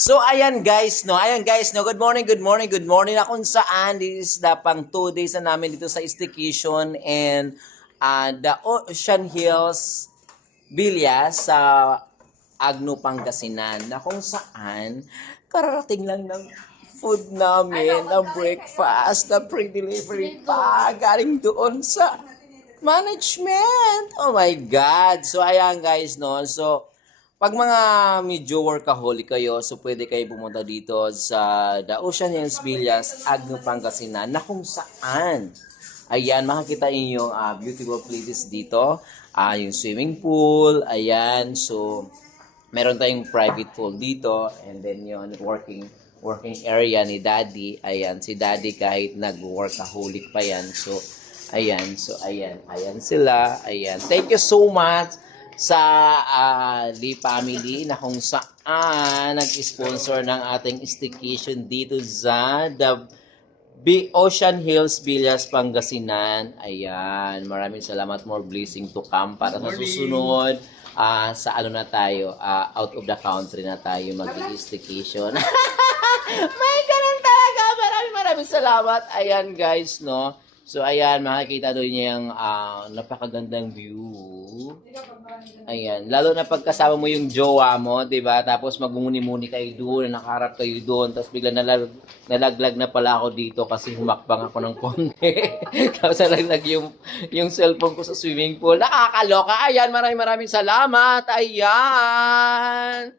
So, ayan guys, no, good morning, good morning, good morning. Na kung saan, this is the pang 2 days na namin dito sa staycation and the Ocean Hills Villas sa Agno, Pangasinan. Na kung saan, kararating lang ng food namin, ng breakfast, na pre-delivery pa, galing doon sa management. Oh my God. So, ayan guys, no, so, pag mga medyo workaholic kayo, so pwede kayo pumunta dito sa The Ocean Hills Villas, Agno, Pangasinan, na kung saan, ayan, makikita niyo yung beautiful places dito, yung swimming pool, ayan, so, meron tayong private pool dito, and then yung working area ni Daddy, ayan, si Daddy kahit nag-workaholic pa yan, so, ayan sila, ayan, thank you so much sa Lee family na kung saan nag-sponsor ng ating staycation dito sa the Ocean Hills Villas, Pangasinan. Ayan, maraming salamat, more blessing to come para sa susunod sa ano na tayo, out of the country na tayo mag-staycation. May ganun talaga, maraming salamat. Ayan guys, no? So, ayan, makikita doon niya yung napakagandang view. Ayan, lalo na pagkasama mo yung jowa mo, di ba? Tapos magmumuni-muni kayo doon, nakaharap kayo doon, tapos bigla nalaglag na pala ako dito kasi humakbang ako ng konti. Tapos nalaglag yung cellphone ko sa swimming pool. Nakakaloka. Ayan, maraming salamat. Ayan.